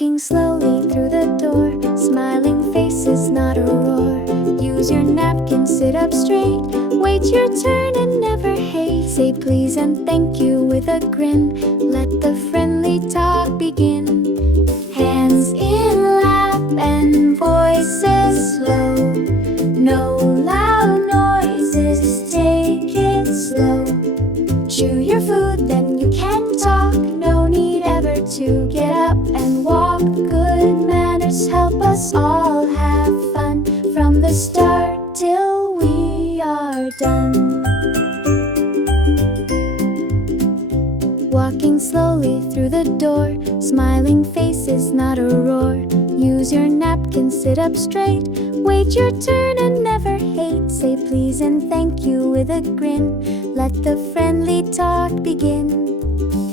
Walking slowly through the door, smiling faces, not a roar. Use your napkin, sit up straight, wait your turn and never hate. Say please and thank you with a grin, let the friendly talk begin. Hands in lap and voices slow, no loud noises, take it slow. Chew your food, then you can talk, no need ever to get up and walk. Good manners help us all have fun, from the start till we are done. Walking slowly through the door, smiling faces, not a roar. Use your napkin, sit up straight, wait your turn and never hate. Say please and thank you with a grin, let the friendly talk begin.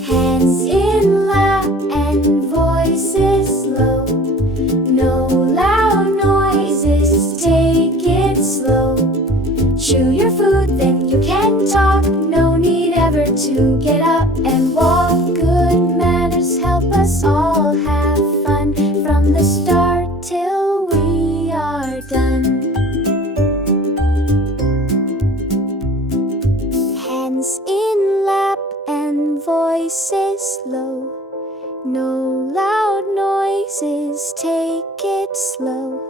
Hands in lap and voices low, no loud noises, take it slow. Chew your food, then you can talk, no need ever to get up and walk. Good manners help us all have fun, from the start till we are done. Hands in lap and voices low, no loud noises, take it slow.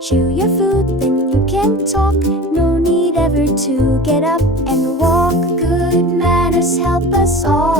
Chew your food, then you can talk, no need ever to get up and walk. Good manners help us all